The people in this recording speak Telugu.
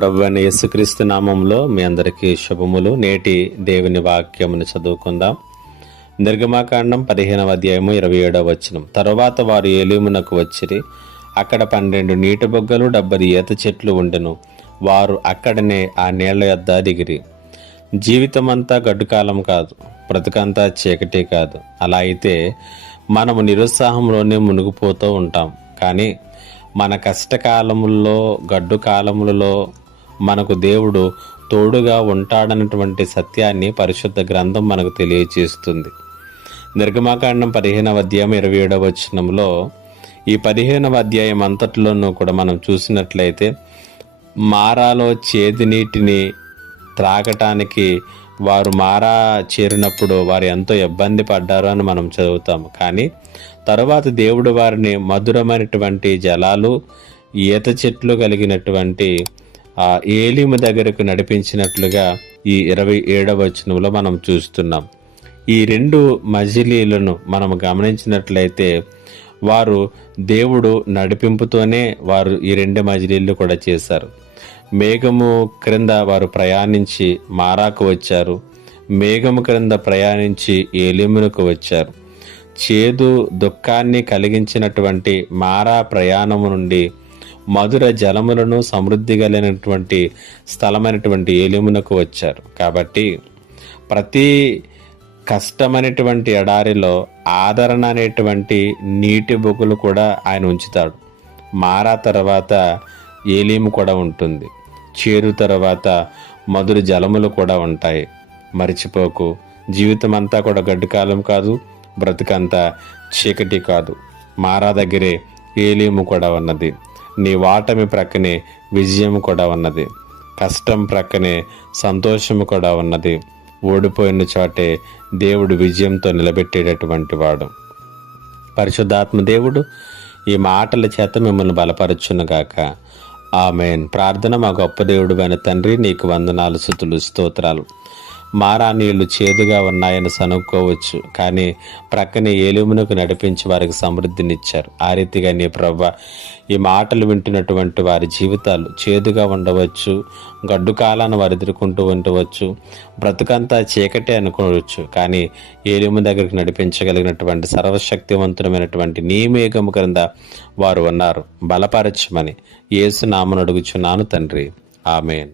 ప్రభువైన యేసుక్రీస్తు నామంలో మీ అందరికీ శుభములు. నేటి దేవుని వాక్యమును చదువుకుందాం. నిర్గమాకాండం 15వ అధ్యాయము 27వ వచనం. తరువాత వారు ఏలీమునకు వచ్చిరి. అక్కడ 12 నీటి బొగ్గలు 70 ఈత చెట్లు ఉండెను. వారు అక్కడనే ఆ నీళ్ల యొద్ద దిగిరి. జీవితమంతా గడ్డుకాలం కాదు, బ్రతుకంతా చీకటి కాదు. అలా అయితే మనము నిరుత్సాహంలోనే మునిగిపోతూ ఉంటాం. కానీ మన కష్టకాలముల్లో, గడ్డు కాలములలో మనకు దేవుడు తోడుగా ఉంటాడన్నటువంటి సత్యాన్ని పరిశుద్ధ గ్రంథం మనకు తెలియచేస్తుంది. నిర్గమాకాండం 15వ అధ్యాయం 27వ వచనంలో ఈ 15వ అధ్యాయం అంతట్లోనూ కూడా మనం చూసినట్లయితే మారాలో చేదు నీటిని త్రాగటానికి వారు మారా చేరినప్పుడు వారు ఎంతో ఇబ్బంది పడ్డారు అని మనం చదువుతాము. కానీ తరువాత దేవుడు వారిని మధురమైనటువంటి జలాలు, ఈత చెట్లు కలిగినటువంటి ఆ ఏలీము దగ్గరకు నడిపించినట్లుగా ఈ 27వ వచనంలో మనం చూస్తున్నాం. ఈ 2 మజిలీలను మనం గమనించినట్లయితే వారు దేవుడు నడిపింపుతోనే వారు ఈ 2 మజిలీలు కూడా చేశారు. మేఘము క్రింద వారు ప్రయాణించి మారాకు వచ్చారు. మేఘము క్రింద ప్రయాణించి ఏలీమునకు వచ్చారు. చేదు దుఃఖాన్ని కలిగించినటువంటి మారా ప్రయాణము నుండి మధుర జలములను సమృద్ధి కలిగినటువంటి స్థలమైనటువంటి ఏలీమునకు వచ్చారు. కాబట్టి ప్రతి కష్టమైనటువంటి ఎడారిలో ఆదరణ అనేటువంటి నీటి బొగ్గులు కూడా ఆయన ఉంచుతాడు. మారా తర్వాత ఏలీము కూడా ఉంటుంది. చేరు తర్వాత మధుర జలములు కూడా ఉంటాయి. మరిచిపోకు, జీవితం అంతా కూడా గడ్డుకాలం కాదు, బ్రతుకంతా చీకటి కాదు. మారా దగ్గరే ఏలీము కూడా ఉన్నది. నీ వాటమి ప్రక్కనే విజయం కూడా ఉన్నది. కష్టం ప్రక్కనే సంతోషము కూడా ఉన్నది. ఓడిపోయిన చోటే దేవుడు విజయంతో నిలబెట్టేటటువంటి వాడు. పరిశుద్ధాత్మ దేవుడు ఈ మాటల చేత మిమ్మల్ని బలపరచునుగాక. ఆమేన్. ప్రార్థన. మా గొప్ప దేవుడు అయిన తండ్రి, నీకు వందనాలు, స్తుతులు, స్తోత్రాలు. మారా నీళ్లు చేదుగా ఉన్నాయని సనుక్కోవచ్చు, కానీ ప్రక్కనే ఏలీమునకు నడిపించి వారికి సమృద్ధినిచ్చారు. ఆ రీతిగా నీ ప్రభువా, ఈ మాటలు వింటున్నటువంటి వారి జీవితాలు చేదుగా ఉండవచ్చు, గడ్డు కాలాన్ని వారు ఎదుర్కొంటూ ఉండవచ్చు, బ్రతుకంతా చీకటే అనుకోవచ్చు. కానీ ఏలీము దగ్గరికి నడిపించగలిగినటువంటి సర్వశక్తివంతుడమైనటువంటి నీ మేఘము క్రింద వారు ఉన్నారు. బలపరచమని యేసు నామమున అడుగుచున్నాను తండ్రి. ఆమేన్.